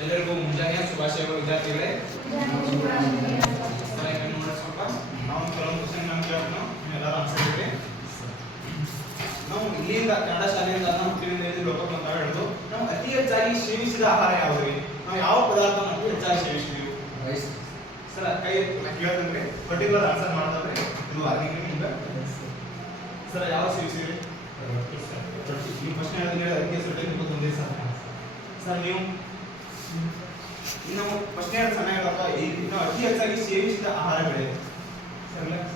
ಎಲ್ಲರಿಗೂ ಮುಂಜಾನೆಯ ಶುಭಾಶಯಗಳು ವಿದ್ಯಾರ್ಥಿಗಳೇ. ಸ್ವಲ್ಪ. ನಾವು ಕೆಲವೊಂದು ಕ್ವಶನ್ ನಮ್ಗೆ ಕೇಳೋಣ ಎಲ್ಲರೂ ಇದ್ರಿ ನಾವು ಇಲ್ಲಿಂದ ಕನ್ನಡ ಶಾಲೆಯಿಂದ ನಾವು ತಿಳಿದ ಲೋಕಕ್ಕೆ ಅಂತ ಹೇಳುದು ನಾವು ಅತಿ ಹೆಚ್ಚಾಗಿ ಸೇವಿಸಿದ ಆಹಾರ ಯಾವುದು ನಾವು ಯಾವ ಪದಾರ್ಥವನ್ನು ಅತಿ ಹೆಚ್ಚಾಗಿ ಸೇವಿಸ್ತೀವಿ ಸರ್ ಕೈ ಕೇಳ್ತೇನೆ ಪರ್ಟಿಕ್ಯುಲರ್ ಆನ್ಸರ್ ಮಾಡೋದಾದ್ರೆ ಇದು ಆಗಿಗೆ ನಿಮ್ಗೆ ಸರ್ ಯಾವ ಸೇವಿಸಿರಿ ನೀವು ಫಸ್ಟ್ ಹೇಳಿದ್ರೆ ಅದಕ್ಕೆ ಸರ್ ಸರ್ ನೀವು? ಇನ್ನು ಪ್ರಶ್ನೆ ಹೇಳಪ್ಪ ಇನ್ನು ಅತಿ ಹೆಚ್ಚಾಗಿ ಸೇವಿಸಿದ ಆಹಾರಗಳೇ? ಸರ್ ಏನು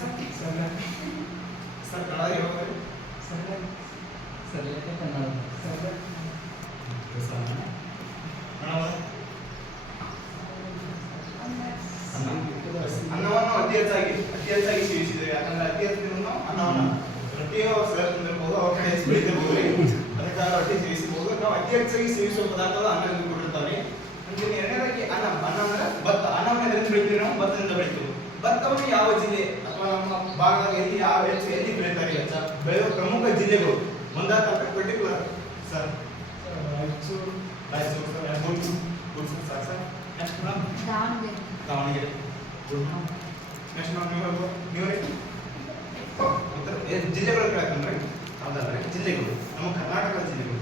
ಸರ್? ಸರ್ ಸರ್ ಕನ್ನಡ ಹೇಳ್ಬೇಕು ಅನ್ನವನ್ನು ಅತಿ ಹೆಚ್ಚಾಗಿ ಅತಿ ಹೆಚ್ಚಾಗಿ ಸೇವಿಸಿದ್ದೇವೆ. ಯಾಕಂದ್ರೆ ಅತಿ ಹೆಚ್ಚು ನಾವು ಅನ್ನವನ್ನು ರೊಟ್ಟಿಯು ಸರ್ ತಿಂದಿರ್ಬೋದು ಅವ್ರ ಬೆಳಿತಿರ್ಬೋದು ರೊಟ್ಟಿ ಸೇವಿಸಬಹುದು ನಾವು ಅತಿ ಹೆಚ್ಚಾಗಿ ಸೇವಿಸುವ ಪದಾರ್ಥಗಳು ಅನ್ನದಿಂದ ಕೂಡಿರ್ತಾವೆ ಅಂದ್ರೆ ಎರಡನೇದಾಗಿ ಅನ್ನ ಅನ್ನ ಅಂದ್ರೆ ಭತ್ತ. ಅನ್ನವನ್ನು ಎದರಿಂದ ಬೆಳಿತೀವಿ ನಾವು? ಭತ್ತದಿಂದ ಬೆಳಿತೀವಿ. ಭತ್ತವನ್ನು ಯಾವ ಜಿಲ್ಲೆ ಅಥವಾ ನಮ್ಮ ಭಾಗದಾಗ ಎಲ್ಲಿ ಯಾವ ಹೆಚ್ಚು ಎಲ್ಲಿ ಬೆಳೀತಾರೆ? ಸರ್ ಬೆಳೆಯುವ ಪ್ರಮುಖ ಜಿಲ್ಲೆಗಳು. ಒಂದಾದ particular sir. Raichur. Sir good good sir sir. Next madam. Davanagere. Next ನಾವು ನೀವು? ರೀ ಜಿಲ್ಲೆಗಳು ಕೇಳಕ್ಕಂದ್ರೆ ಜಿಲ್ಲೆಗಳು. ನಮ್ಮ ಕರ್ನಾಟಕದ ಜಿಲ್ಲೆಗಳು.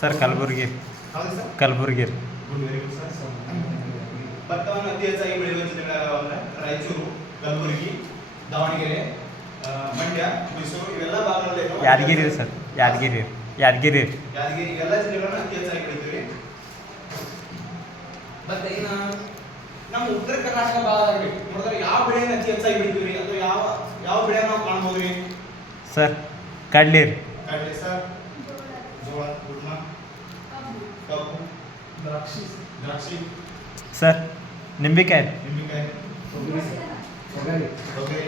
ಸರ್ ಕಲಬುರ್ಗಿ. ಕಲಬುರ್ಗಿ ಸರ್ ಭತ್ತವನ್ನು ಅತಿ ಹೆಚ್ಚಾಗಿ ಬೆಳೆಯುವ ಜಿಲ್ಲೆಗಳು ಯಾವ್ಯಾವು ರಾಯಚೂರು ಕಲಬುರಗಿ ದಾವಣಗೆರೆ ಮಂಡ್ಯ ಮೈಸೂರು ಇವೆಲ್ಲ ಭಾಗಗಳಲ್ಲಿ ಯಾದಗಿರಿ ಸರ್. ಯಾದಗಿರಿ ಯಾದಗಿರಿ ಯಾದಗಿರಿ ಎಲ್ಲ ಜಿಲ್ಲೆಗಳನ್ನು ಅತಿ ಹೆಚ್ಚಾಗಿ ಬೆಳಿತೀವಿ ಮತ್ತೆ ನಮ್ಮ ಉತ್ತರ ಕರ್ನಾಟಕ ಭಾಗದಲ್ಲಿ ನೋಡಿದ್ರೆ ಯಾವ ಬೆಳೆಯನ್ನು ಅತಿ ಹೆಚ್ಚಾಗಿ ಬೆಳಿತೀವಿ ಅಥವಾ ಯಾವ ಯಾವ ಬೆಳೆಯನ್ನು ನಾವು ಕಾಣ್ಬೋದ್ರಿ ಸರ್ ಕಡ್ಲಿರಿ ಕಡಲೆ ಜೋಳ ಗುಡ್ಮ ಕಬ್ಬು ದ್ರಾಕ್ಷಿ ಸರ್ ನಿಂಬೆಕಾಯಿ ನಿಂಬೆಕಾಯಿ ತೊಗರಿ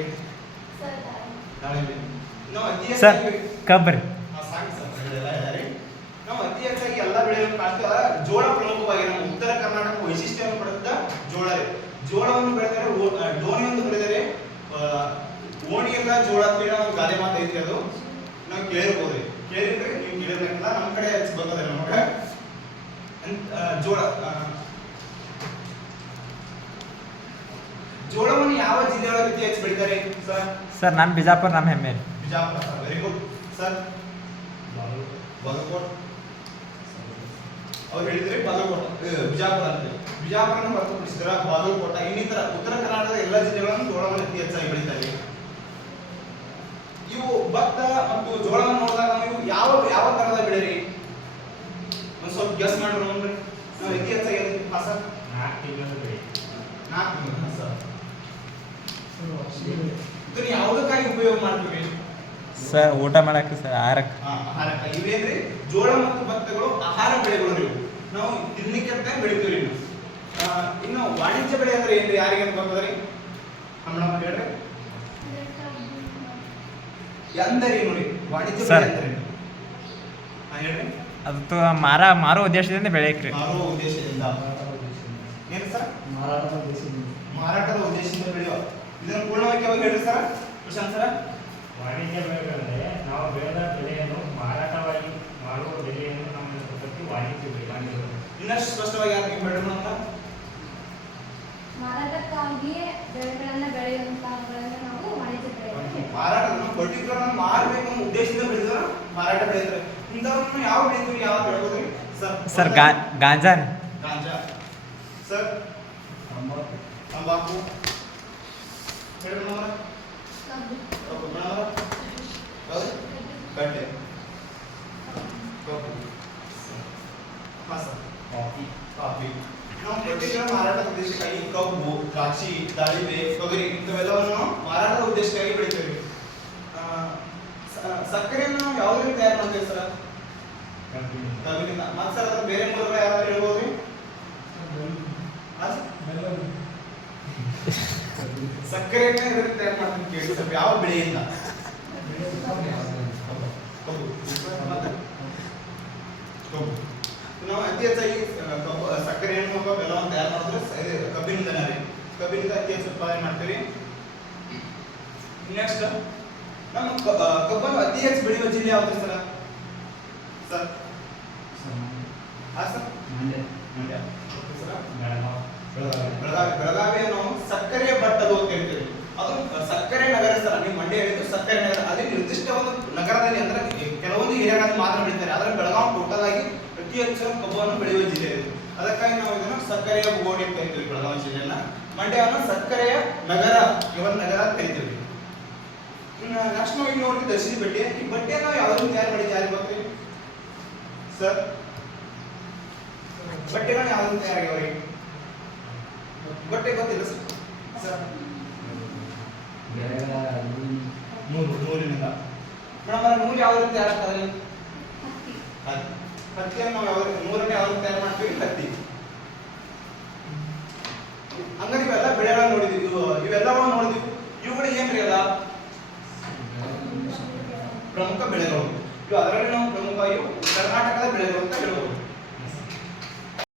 ದಾಳಿಂಬೆ ನಾವು ಅತಿ ಸರ್ ಕಬ್ಬರಿ. ನಾವು ಅತಿ ಹೆಚ್ಚಾಗಿ ಎಲ್ಲ ಬೆಳೆಯನ್ನು ಕಾಣ್ತೀವಿ ಜೋಳ ಪ್ರಮುಖವಾಗಿ ನಮ್ಮ ಉತ್ತರ ಕರ್ನಾಟಕ ವೈಶಿಷ್ಟ್ಯವನ್ನು ಪಡೆದ ಜೋಳ ರೀ. ಜೋಳವನ್ನು ಬೆಳೆದರೆ ಡೋಣಿಯನ್ನು ಬೆಳೆದರೆ ಓಣಿಯಿಂದ ಜೋಳ ಅಂತೇಳಿ ಒಂದು ಗಾದೆ ಮಾತು ಐತಿ ಅದು. ನಾವು ಕೇಳಿರ್ಬೋದು ಕೇಳಿದ್ರೆ ನೀವು ಕೇಳಿರ್ಬೇಕಲ್ಲ ನಮ್ಮ ಕಡೆ ನಮಗೆ ಅಂತ್- ಆ, ಜೋಳ ಜೋಳವನ್ನು ಯಾವ ಜಿಲ್ಲೆಯೊಳಗೆ ಅತಿ ಹೆಚ್ಚು ಬೆಳಿತಾರೆ ಸರ್? ಸರ್ ನಾನು ಬಿಜಾಪುರ ನಮ್ಮ ಹೆಮ್ಮೆ Bijapur sir. Very good sir Bagalkot ಅವ್ರು ಹೇಳಿದ್ರೆ ಬಾಗಲಕೋಟ ಬಿಜಾಪುರ ಅಂತ ಬಿಜಾಪುರನ ಹೊರತುಪಡಿಸಿದ್ರ ಬಾಗಲಕೋಟ ಇನ್ನಿತರ ಉತ್ತರ ಕರ್ನಾಟಕದ ಎಲ್ಲ ಜಿಲ್ಲೆಗಳನ್ನು ಜೋಳವನ್ನು ಅತಿ ಹೆಚ್ಚಾಗಿ ಬೆಳೀತಾರೆ. ಇವು ಭತ್ತ ಮತ್ತು ಜೋಳವನ್ನು ನೋಡಿದಾಗ ನೀವು ಯಾವ ಯಾವ ತರದ ಬೆಳೆ ರೀ ಗೆಸ್ ಮಾಡ್ರಿ ನೋಡ್ರಿ ನಾವು ಹೆಚ್ಚಾಗಿ ಹಾಂ ಸರ್ ನಾಲ್ಕು ತಿಂಗಳು ಹಾಂ ಸರ್. ಇದನ್ನ ಯಾವುದಕ್ಕಾಗಿ ಉಪಯೋಗ ಮಾಡ್ತೀವಿ ಸರ್ ಊಟ ಮಾಡಕ್ಕೆ ಸರ್ ಆಹಾರಕ್ಕೆ. ಆ, ಆಹಾರಕ್ಕೆ. ಇವೇನ್ರಿ? ಜೋಳ ಮತ್ತು ಭತ್ತಗಳು ಆಹಾರ ಬೆಳೆಗಳು ರೀ ಇವು. ನಾವು ತಿನ್ನಕ್ಕೆ ಅಂತ ಬೆಳಿತೀವಿ ನಾವು ಆ, ಇನ್ನು ವಾಣಿಜ್ಯ ಬೆಳೆ ಅಂದ್ರೆ ಏನ್ರಿ? ಯಾರಿಗೆ ಅಂತ ಬರ್ತದ್ರಿ ಅಂದ್ರೆ ಹೇಳ್ರಿ ಎಂದರಿ ನೋಡಿ ವಾಣಿಜ್ಯ ಬೆಳೆ ಅಂದ್ರೆ? ಅದು ಮಾರ ಮಾರೋ ಉದ್ದೇಶದಿಂದ ಬೆಳೆಯಕ್ರಿ. ಮಾರುವ ಉದ್ದೇಶದಿಂದ ಏನು ಸರ್? ಮಾರಾಟದ ಉದ್ದೇಶದಿಂದ. ಬೆಳೆಯುವ. ಇದನ್ನ ಪೂರ್ಣ ವಾಕ್ಯವಾಗಿ ಹೇಳ್ರಿ ಸರ್. ಪ್ರಶಾಂತ್ ಸರ್. ವಾಣಿಜ್ಯ ಬೆಳೆಗಳಂದ್ರೆ ನಾವು ಬೆಳೆದ ಬೆಳೆಯನ್ನು ಮಾರಾಟವಾಗಿ ಮಾಡುವ ಬೆಲೆಯನ್ನು ನಮ್ಮ ಪ್ರತಿ ವಾಣಿಜ್ಯ ಬೆಳೆ ಇನ್ನಷ್ಟು ಸ್ಪಷ್ಟವಾಗಿ ಯಾರಿಗೆ ಹೇಳ್ರಿ ಅಂತ? ಮಾರಾಟಕ್ಕಾಗಿ ಬೆಳೆಗಳನ್ನ ನಾವು ವಾಣಿಜ್ಯ ಮಾರಾಟ ಪರ್ಟಿಕ್ಯುಲರ್ ಮಾರಬೇಕು ಅನ್ನೋ ಉದ್ದೇಶದಿಂದ ಬೆಳೆದ್ರ ಮಾರಾಟ ಬೆಳೀತಾರೆ ಇಂಥವ್ರನ್ನ ಯಾವ ಬೆಳಿತೀವಿ ಯಾವ ಬೆಳ್ಬೋದ್ರಿ ಸರ್ ಸರ್ ಗಾ ಗಾಂಜಾ ರೀ ಗಾಂಜಾ ಸರ್ ತಂಬಾಕು ಹೇಳ್ರಿ ಮೇಡಮ್ ಕಬ್ಬು ಕಬ್ಬು ಮೇಡಮ್ ಯಾವ್ದು ಕಡ್ಲೆ ಕಬ್ಬು ಹಾಂ ಸರ್ ಕಾಫಿ ಕಾಫಿ ನಾವು ಪರ್ಟಿಕ್ಯುಲರ್ ಮಾರಾಟದ ಉದ್ದೇಶಕ್ಕಾಗಿ ಕಬ್ಬು ದ್ರಾಕ್ಷಿ ದಾಳಿಂಬೆ ತೊಗರಿ ಇಂಥವೆಲ್ಲವನ್ನು ನಾವು ಮಾರಾಟದ ಉದ್ದೇಶಕ್ಕಾಗಿ ಬೆಳಿತೇವೆ ಆ, ಸ- ಸಕ್ಕರೆಯನ್ನು ನಾವು ಯಾವುದರಿಂದ ತಯಾರು ಮಾಡ್ತೇವೆ ಸರ್ ಕಬ್ಬಿನಿಂದ. ಕಬ್ಬಿನಿಂದ ಮತ್ತೆ ಸರ್ ಅದರ ಬೇರೆ ಮೂಲಗಳು ಯಾರು ಹೇಳ್ಬೋದ್ರಿ ಆ, ಸಕ್ಕರೆಯನ್ನ ಇದರಿಂದ ತಯಾರು ಮಾಡ್ತೀನಿ ಕೇಳಿ ಸ್ವಲ್ಪ ಯಾವ ಬೆಳೆಯಿಂದ ನಾವು ಅತಿ ಹೆಚ್ಚಾಗಿ ಕಬ್ಬು ಸಕ್ಕರೆಯನ್ನು ಅಥವಾ ಬೆಲ್ಲವನ್ನು ತಯಾರು ಮಾಡಿದ್ರೆ ಕಬ್ಬಿನಿಂದನೇ ರೀ ಕಬ್ಬಿನಿಂದ ಅತಿ ಹೆಚ್ಚು ಉತ್ಪಾದನೆ ಮಾಡ್ತೀವಿ ನೆಕ್ಸ್ಟ್ ನಮ್ಮ ಕಬ್ಬನ್ನು ಅತಿ ಹೆಚ್ಚು ಬೆಳೆಯುವ ಜಿಲ್ಲೆ ಯಾವುದು ಸರ್ ಸರ್ ಹಾಸನ? ಮಂಡ್ಯ. ಮಂಡ್ಯ? ಬೆಳಗಾವಿ. ಬೆಳಗಾವಿ. ಬೆಳಗಾವಿ. ಬೆಳಗಾವಿಯ ನಾವು ಸಕ್ಕರೆ ಬಟ್ಟಲು ಅಂತ ಹೇಳ್ತೀವಿ. ಅದು ಸಕ್ಕರೆ ನಗರ ಸರ್ ನೀವು ಮಂಡ್ಯ ಹೇಳಿದ್ರು ಸಕ್ಕರೆ ನಗರ. ಅದೇ ನಿರ್ದಿಷ್ಟ ಒಂದು ನಗರದಲ್ಲಿ ಅಂದ್ರೆ ಕೆಲವೊಂದು ಏರಿಯಾಗಳಲ್ಲಿ ಮಾತ್ರ ಬೆಳೀತಾರೆ. ಆದ್ರೆ ಬೆಳಗಾವಿ ಟೋಟಲ್ ಆಗಿ ಪ್ರತಿ ಹೆಚ್ಚು ಕಬ್ಬನ್ನು ಬೆಳೆಯುವ ಜಿಲ್ಲೆ ಇದು. ಅದಕ್ಕಾಗಿ ನಾವು ಇದನ್ನು ಸಕ್ಕರೆಯ ಗೋಡಿ ಅಂತ ಹೇಳ್ತೀವಿ ಬೆಳಗಾವಿ ಜಿಲ್ಲೆಯನ್ನ. ಮಂಡ್ಯವನ್ನು ಸಕ್ಕರೆಯ ನಗರ ಇವನ್ ನಗರ ಅಂತ ಕರಿತೀವಿ. ನೆಕ್ಸ್ಟ್ ನಾವು ಈಗ ನೋಡ್ತೀವಿ ದರ್ಶಿ ಬಟ್ಟೆ. ಈ ಬಟ್ಟೆಯನ್ನು ಯಾವ್ದು ತಯಾರು ಮಾಡಿ ಯಾರಿಗೆ ಬರ್ತೀವಿ ಸರ್? ಬಟ್ಟೆಗಳನ್ನ ಯಾವ್ದು ಅವರಿಗೆ. ಬಟ್ಟೆ ಗೊತ್ತಿಲ್ಲ ಸರ್. ನೂರು ನೂರಿನಿಂದ ಮೇಡಮ್ ಅವ್ರ ನೂರು ಯಾವ ರೀತಿ ತಯಾರಾಗ್ತದೆ ಹತ್ತಿ. ಹತ್ತಿ. ಹತ್ತಿಯನ್ನು ನಾವು ಯಾವ ನೂರನ್ನ ಯಾವ ತಯಾರು ಮಾಡ್ತೀವಿ ಹತ್ತಿ. ಹಂಗಾಗಿ ಇವೆಲ್ಲ ಬೆಳೆಗಳನ್ನ ನೋಡಿದ್ವಿ ಇವು- ಇವೆಲ್ಲವನ್ನ ನೋಡಿದ್ವಿ ಇವುಗಳು ಏನ್ರಿ ಅಲ್ಲ ಪ್ರಮುಖ ಬೆಳೆಗಳು. ಇವು ಅದರಲ್ಲಿ ನಾವು ಪ್ರಮುಖ ಇವು ಕರ್ನಾಟಕದ ಬೆಳೆಗಳು ಅಂತ